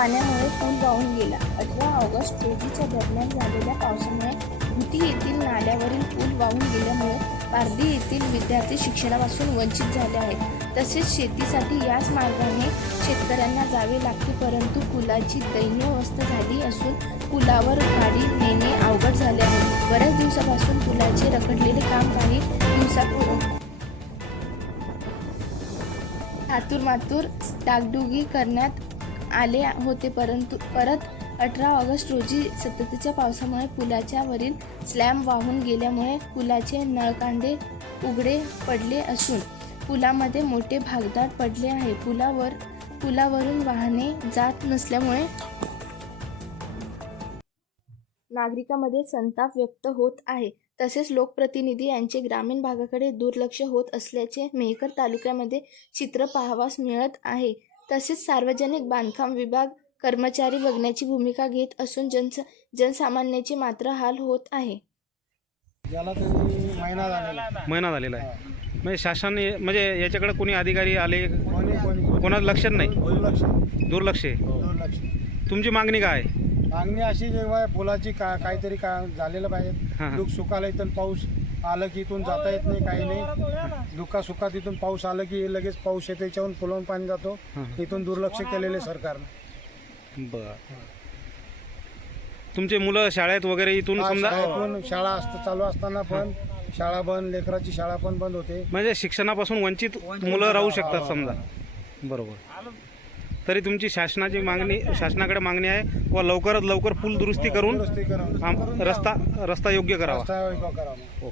पाण्यामुळे पूल वाहून गेला. अठरा ऑगस्ट रोजीच्या दरम्यान झालेल्या पावसामुळे भुती येथील नाल्यावरील पूल वाहून गेल्यामुळे पारधी येथील विद्यार्थी शिक्षणापासून वंचित झाले आहेत. तसेच शेतीसाठी याच मार्गाने शेतकऱ्यांना जावे लागते परंतु पुलाची दयनीय अवस्था झाली असून पुलावर गाडी नेणे अवघड झाले आहे. बऱ्याच दिवसापासून पुलाचे रखडलेले काम काही दिवसापूर्वी हातूर मातूर डागडुगी करण्यात आले होते परंतु परत अठरा ऑगस्ट रोजी सततच्या पावसामुळे पुलाच्या वरील स्लॅम वाहून गेल्यामुळे पुलाचे नळकांडे उघडे पडले असून पुलामध्ये मोठे भागदार पडले आहे. पुलावर पुलावरून वाहने जात नसल्यामुळे नागरिकांमध्ये संताप व्यक्त होत आहे. तसेच लोकप्रतिनिधी यांचे ग्रामीण भागाकडे दुर्लक्ष होत असल्याचे मेहकर तालुक्यामध्ये चित्र पाहावास मिळत आहे. तसेच सार्वजनिक बांधकाम विभाग कर्मचारी बघण्याची भूमिका घेत असून जनस जनसामान्याचे मात्र हाल होत आहे. याला तरी महिना झालेला आहे. महिना झालेला आहे. म्हणजे शासन हे- म्हणजे याच्याकडे कोणी अधिकारी आले? कोणी कोणी कोणाचं लक्षात नाही? दुर्लक्ष. दुर्लक्ष आहे. दुर्लक्ष. तुमची मागणी काय? आहे? मागणी अशी जेव्हा पुलाची का काहीतरी का झालेलं हा, पाहिजे. दुःख सुखाला इथून पाऊस आलं की इथून जाता येत नाही काही नाही. दुःखा सुखात इथून पाऊस आलं की लगेच पाऊस येते याच्याहून पुलावून पाणी जातो. इथून दुर्लक्ष केलेले सरकारने. बर. तुमचे मुलं शाळेत वगैरे इथून हा, समजा शाळेतून शाळा असत चालू असताना पण शाळा बंद लेकराची शाळा पण बंद होते. म्हणजे शिक्षणापासून वंचित मुलं राहू शकतात समजा. बरोबर. तरी तुमची शासनाची मागणी शासनाकडे मागणी आहे व लवकरात लवकर पूल दुरुस्ती करून दुरुस्ती करून आम- रस्ता रस्ता योग्य करावा. रस्ता उभा करावा.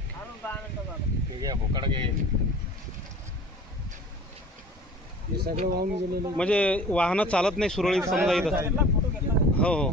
हे सगळं वाहून गेलेलं म्हणजे वाहनं चालत नाही सुरळीत समजा इथं. हो हो.